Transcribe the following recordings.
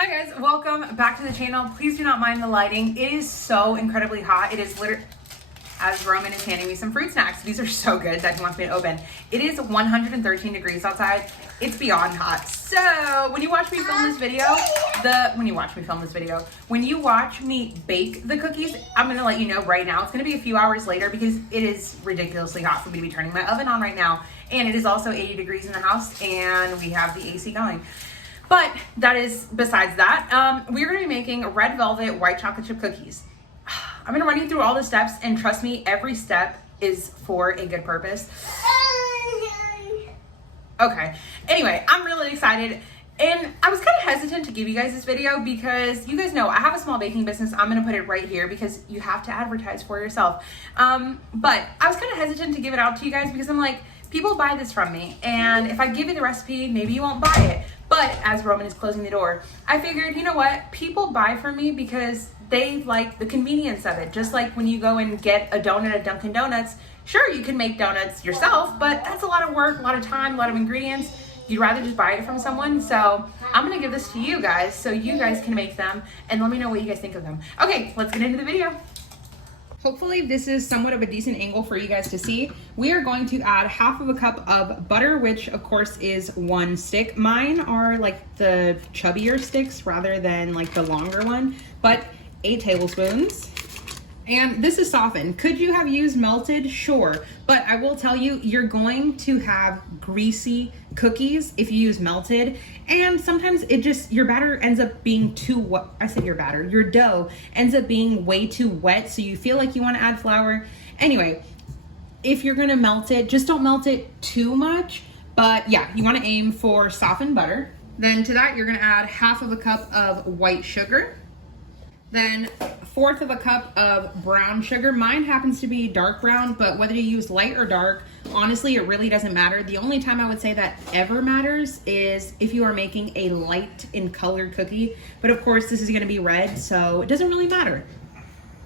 Hi guys, welcome back to the channel. Please do not mind the lighting. It is so incredibly hot. It is literally, as Roman is handing me some fruit snacks. These are so good that he wants me to open. It is 113 degrees outside. It's beyond hot. So when you watch me film this video, when you watch me bake the cookies, I'm gonna let you know right now, it's gonna be a few hours later because it is ridiculously hot for me to be turning my oven on right now. And it is also 80 degrees in the house and we have the AC going. But that is besides that. We're gonna be making red velvet white chocolate chip cookies. I'm gonna run you through all the steps, and trust me, every step is for a good purpose. Okay, anyway, I'm really excited. And I was kind of hesitant to give you guys this video because you guys know I have a small baking business. I'm gonna put it right here because you have to advertise for yourself. But I was kind of hesitant to give it out to you guys because I'm like, people buy this from me, and if I give you the recipe, maybe you won't buy it. But as Roman is closing the door, I figured, you know what? People buy from me because they like the convenience of it. Just like when you go and get a donut at Dunkin' Donuts, sure, you can make donuts yourself, but that's a lot of work, a lot of time, a lot of ingredients. You'd rather just buy it from someone. So I'm gonna give this to you guys so you guys can make them and let me know what you guys think of them. Okay, let's get into the video. Hopefully this is somewhat of a decent angle for you guys to see. We are going to add half of a cup of butter, which of course is 1 stick. Mine are like the chubbier sticks rather than like the longer one, but 8 tablespoons. And this is softened. Could you have used melted? Sure. But I will tell you, you're going to have greasy cookies if you use melted. And sometimes it just, your batter ends up being too wet. I said your batter, your dough ends up being way too wet. So you feel like you want to add flour. Anyway, if you're going to melt it, just don't melt it too much. But yeah, you want to aim for softened butter. Then to that, you're going to add half of a cup of white sugar. Then 1/4 of a cup of brown sugar. Mine happens to be dark brown, but whether you use light or dark, honestly, it really doesn't matter. The only time I would say that ever matters is if you are making a light in colored cookie. But of course, this is gonna be red, so it doesn't really matter.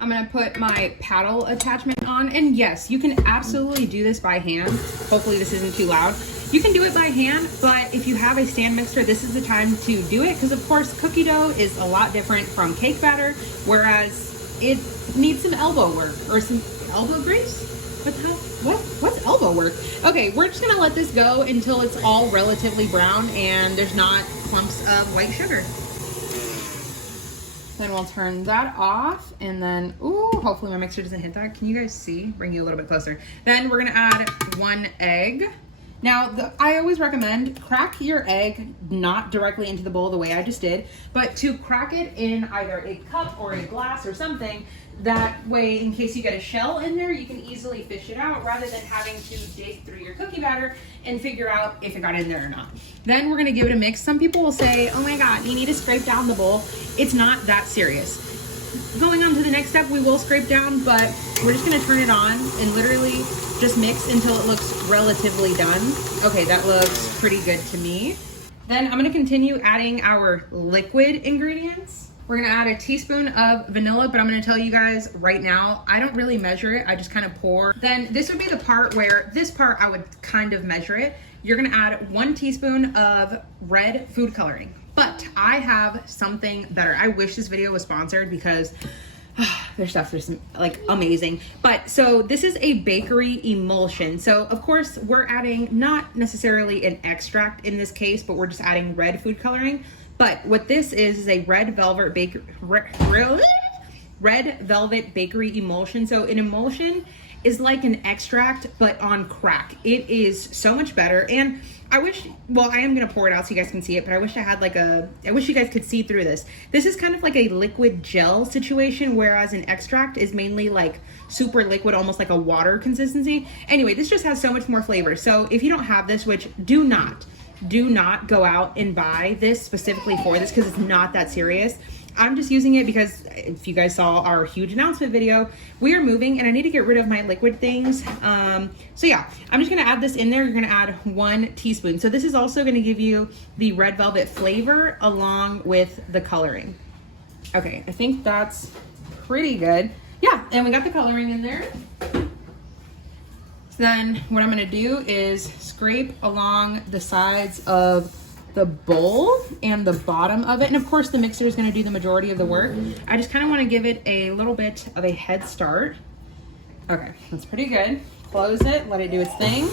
I'm gonna put my paddle attachment on, and yes, you can absolutely do this by hand. Hopefully this isn't too loud. You can do it by hand, but if you have a stand mixer, this is the time to do it because of course cookie dough is a lot different from cake batter, whereas it needs some elbow work or some elbow grease. What the hell? What's elbow work? Okay, we're just gonna let this go until it's all relatively brown and there's not clumps of white sugar. Then we'll turn that off and then, ooh, hopefully my mixer doesn't hit that. Can you guys see? Bring you a little bit closer. Then we're gonna add 1 egg. Now, I always recommend crack your egg not directly into the bowl the way I just did, but to crack it in either a cup or a glass or something. That way, in case you get a shell in there, you can easily fish it out rather than having to dig through your cookie batter and figure out if it got in there or not. Then we're gonna give it a mix. Some people will say, oh my God, you need to scrape down the bowl. It's not that serious. Going on to the next step, we will scrape down, but we're just gonna turn it on and literally just mix until it looks relatively done. Okay, that looks pretty good to me. Then I'm gonna continue adding our liquid ingredients. We're gonna add a teaspoon of vanilla, but I'm gonna tell you guys right now, I don't really measure it, I just kind of pour. Then this would be the part where, this part I would kind of measure it. You're gonna add 1 teaspoon of red food coloring. But I have something better. I wish this video was sponsored because their stuff is like amazing. But so this is a bakery emulsion. So of course we're adding not necessarily an extract in this case, but we're just adding red food coloring. But what this is a red velvet bakery emulsion. So an emulsion is like an extract, but on crack. It is so much better. And I wish, well, I am gonna pour it out so you guys can see it, but I wish I had I wish you guys could see through this. This is kind of like a liquid gel situation, whereas an extract is mainly like super liquid, almost like a water consistency. Anyway, this just has so much more flavor. So if you don't have this, which do not go out and buy this specifically for this because it's not that serious. I'm just using it because if you guys saw our huge announcement video, we are moving and I need to get rid of my liquid things. So yeah, I'm just gonna add this in there. You're gonna add 1 teaspoon. So this is also gonna give you the red velvet flavor along with the coloring. Okay, I think that's pretty good. Yeah, and we got the coloring in there. So then what I'm gonna do is scrape along the sides of the bowl and the bottom of it. And of course the mixer is going to do the majority of the work. I just kind of want to give it a little bit of a head start. Okay, that's pretty good. Close it, let it do its thing.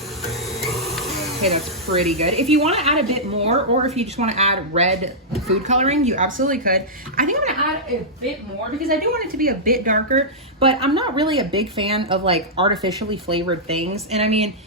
Okay, that's pretty good. If you want to add a bit more, or if you just want to add red food coloring, you absolutely could. I think I'm going to add a bit more because I do want it to be a bit darker, but I'm not really a big fan of like artificially flavored things. And I mean,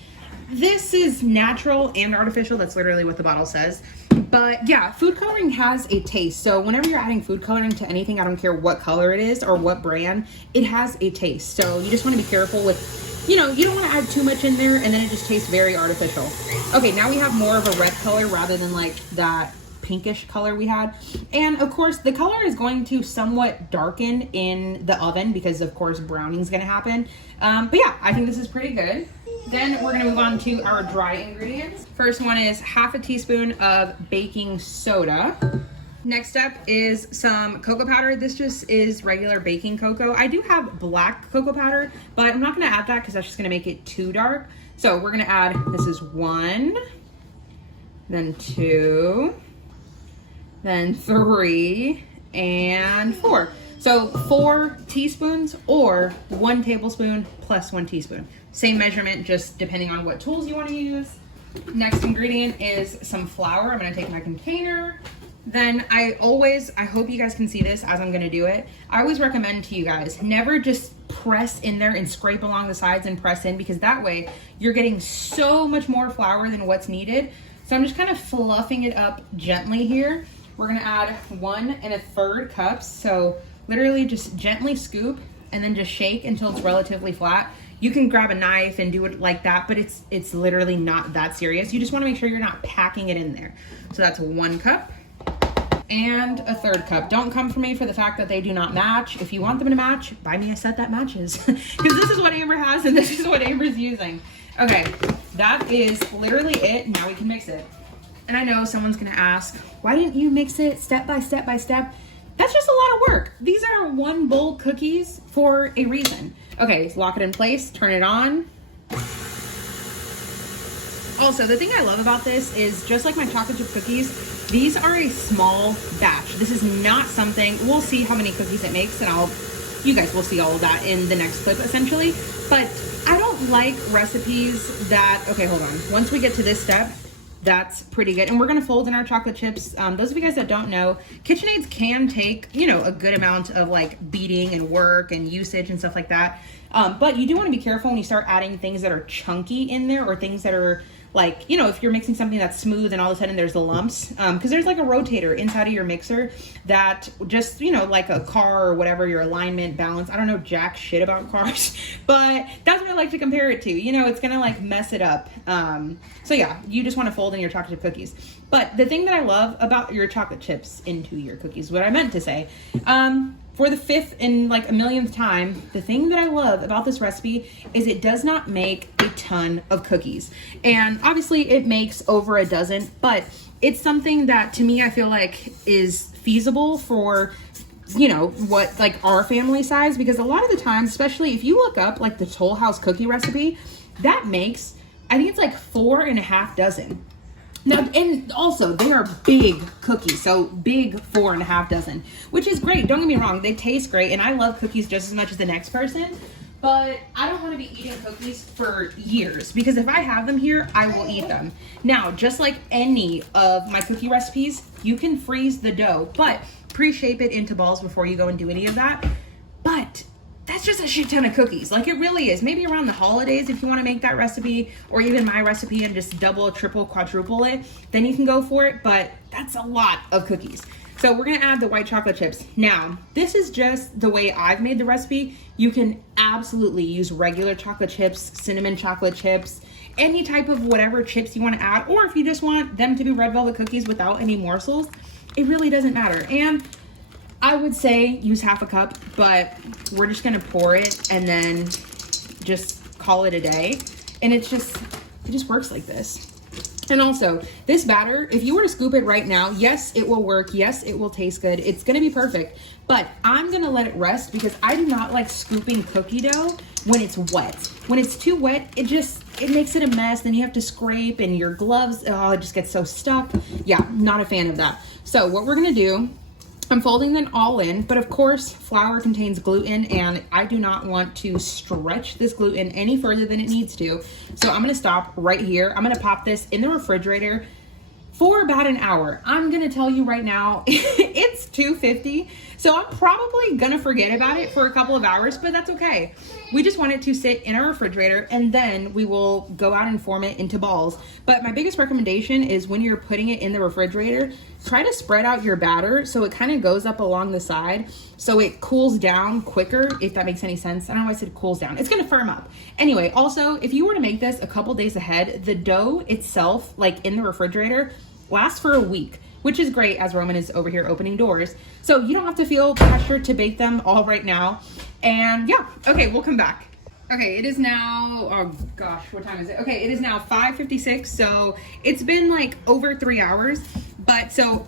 this is natural and artificial. That's literally what the bottle says. But yeah, food coloring has a taste. So whenever you're adding food coloring to anything, I don't care what color it is or what brand, it has a taste. So you just want to be careful with, you know, you don't want to add too much in there and then it just tastes very artificial. Okay, now we have more of a red color rather than like that pinkish color we had. And of course the color is going to somewhat darken in the oven because of course browning is going to happen. But yeah, I think this is pretty good. Then we're going to move on to our dry ingredients. First one is half a teaspoon of baking soda. Next up is some cocoa powder. This just is regular baking cocoa. I do have black cocoa powder, but I'm not going to add that because that's just going to make it too dark. So we're going to add, this is 1, then 2, then 3, and 4. So 4 teaspoons or 1 tablespoon plus 1 teaspoon. Same measurement, just depending on what tools you want to use. Next ingredient is some flour. I'm going to take my container. Then I hope you guys can see this as I'm going to do it. I always recommend to you guys, never just press in there and scrape along the sides and press in, because that way you're getting so much more flour than what's needed. So I'm just kind of fluffing it up gently here. We're going to add 1 1/3 cups. So literally just gently scoop and then just shake until it's relatively flat. You can grab a knife and do it like that, but it's literally not that serious. You just want to make sure you're not packing it in there. So that's 1 cup. And 1/3 cup. Don't come for me for the fact that they do not match. If you want them to match, buy me a set that matches. Because this is what Amber has and this is what Amber's using. Okay, that is literally it. Now we can mix it. And I know someone's gonna ask, why didn't you mix it step by step by step? That's just a lot of work. These are 1 bowl cookies for a reason. Okay, so lock it in place, turn it on. Also, the thing I love about this is, just like my chocolate chip cookies, these are a small batch. This is not something, we'll see how many cookies it makes, and you guys will see all of that in the next clip essentially. But I don't like recipes that, okay, hold on. Once we get to this step, that's pretty good. And we're gonna fold in our chocolate chips. Those of you guys that don't know, KitchenAids can take, you know, a good amount of like beating and work and usage and stuff like that. But you do wanna be careful when you start adding things that are chunky in there, or things that are like, you know, if you're mixing something that's smooth and all of a sudden there's the lumps, because there's like a rotator inside of your mixer that just, you know, like a car or whatever, your alignment, balance, I don't know jack shit about cars, but that's what I like to compare it to. You know, it's gonna like mess it up. So yeah, you just want to fold in your chocolate chip cookies. But the thing that I love about your chocolate chips into your cookies, what I meant to say, for the 5th and like a millionth time, the thing that I love about this recipe is it does not make a ton of cookies. And obviously it makes over a dozen, but it's something that to me I feel like is feasible for, you know, what like our family size, because a lot of the times, especially if you look up like the Toll House cookie recipe, that makes, I think it's like 4.5 dozen. Now, and also they are big cookies, so big 4.5 dozen, which is great. Don't get me wrong, they taste great, and I love cookies just as much as the next person, but I don't want to be eating cookies for years, because if I have them here, I will eat them. Now, just like any of my cookie recipes, you can freeze the dough, but pre-shape it into balls before you go and do any of that. But that's just a shit ton of cookies. Like, it really is. Maybe around the holidays, if you want to make that recipe, or even my recipe and just double, triple, quadruple it, then you can go for it. But that's a lot of cookies. So we're going to add the white chocolate chips. Now, this is just the way I've made the recipe. You can absolutely use regular chocolate chips, cinnamon chocolate chips, any type of whatever chips you want to add. Or if you just want them to be red velvet cookies without any morsels, it really doesn't matter. And I would say use half a cup, but we're just gonna pour it and then just call it a day. And it just works like this. And also, this batter, if you were to scoop it right now, yes, it will work. Yes, it will taste good. It's gonna be perfect. But I'm gonna let it rest because I do not like scooping cookie dough when it's wet. when it's too wet, it makes it a mess. Then you have to scrape and your gloves, oh, it just gets so stuck. Yeah, not a fan of that. So what we're gonna do, I'm folding them all in, but of course, flour contains gluten and I do not want to stretch this gluten any further than it needs to. So I'm gonna stop right here. I'm gonna pop this in the refrigerator for about an hour. I'm gonna tell you right now, it's 2:50, so I'm probably gonna forget about it for a couple of hours, but that's okay. We just want it to sit in our refrigerator and then we will go out and form it into balls. But my biggest recommendation is when you're putting it in the refrigerator, try to spread out your batter so it kind of goes up along the side so it cools down quicker, if that makes any sense. I don't know why I said cools down. It's gonna firm up. Anyway, also, if you were to make this a couple days ahead, the dough itself, like in the refrigerator, lasts for a week, which is great as Roman is over here opening doors. So you don't have to feel pressure to bake them all right now. And yeah, okay, we'll come back. Okay, it is now, oh gosh, what time is it? Okay, it is now 5:56, so it's been like over 3 hours. But so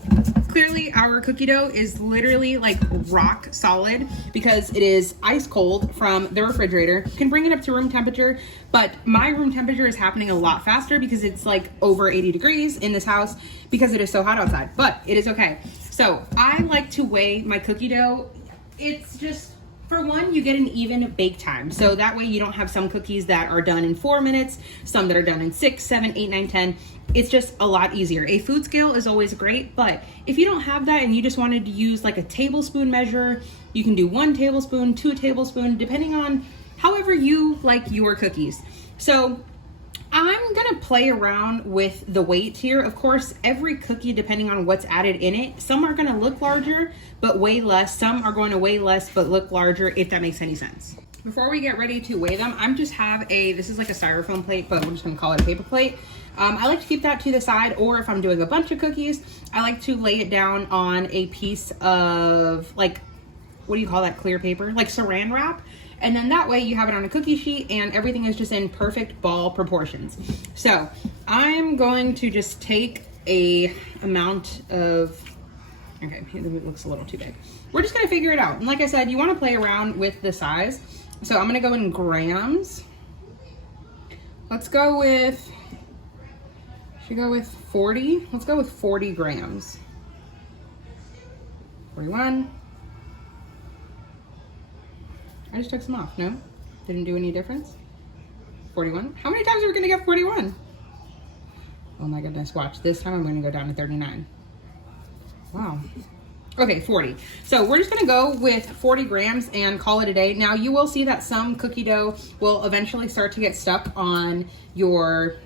clearly our cookie dough is literally like rock solid because it is ice cold from the refrigerator. You can bring it up to room temperature, but my room temperature is happening a lot faster because it's like over 80 degrees in this house because it is so hot outside, but it is okay. So I like to weigh my cookie dough. It's just, for one, you get an even bake time. So that way you don't have some cookies that are done in 4 minutes, some that are done in 6, 7, 8, 9, 10. It's just a lot easier. A food scale is always great, but if you don't have that and you just wanted to use like a tablespoon measure, you can do 1 tablespoon, 2 tablespoons, depending on however you like your cookies. So I'm gonna play around with the weight here. Of course, every cookie, depending on what's added in it, some are gonna look larger, but weigh less. Some are going to weigh less, but look larger, if that makes any sense. Before we get ready to weigh them, I'm just have this is like a styrofoam plate, but we're just gonna call it a paper plate. I like to keep that to the side, or if I'm doing a bunch of cookies, I like to lay it down on a piece of like, what do you call that, clear paper? Like saran wrap. And then that way you have it on a cookie sheet and everything is just in perfect ball proportions. So I'm going to just take a amount of, okay, it looks a little too big. We're just gonna figure it out. And like I said, you wanna play around with the size. So I'm gonna go in grams. Let's go with, should go with 40? Let's go with 40 grams. 41. I just took some off, no? Didn't do any difference? 41? How many times are we gonna get 41? Oh my goodness, watch. This time I'm gonna go down to 39. Wow. Okay, 40. So we're just gonna go with 40 grams and call it a day. Now you will see that some cookie dough will eventually start to get stuck on your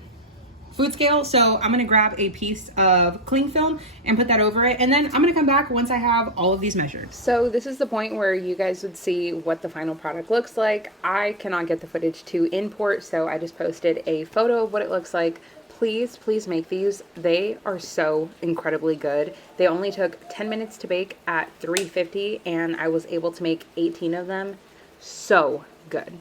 food scale. So I'm gonna grab a piece of cling film and put that over it. And then I'm gonna come back once I have all of these measured. So this is the point where you guys would see what the final product looks like. I cannot get the footage to import, so I just posted a photo of what it looks like. Please make these. They are so incredibly good. They only took 10 minutes to bake at 350 and I was able to make 18 of them. So good.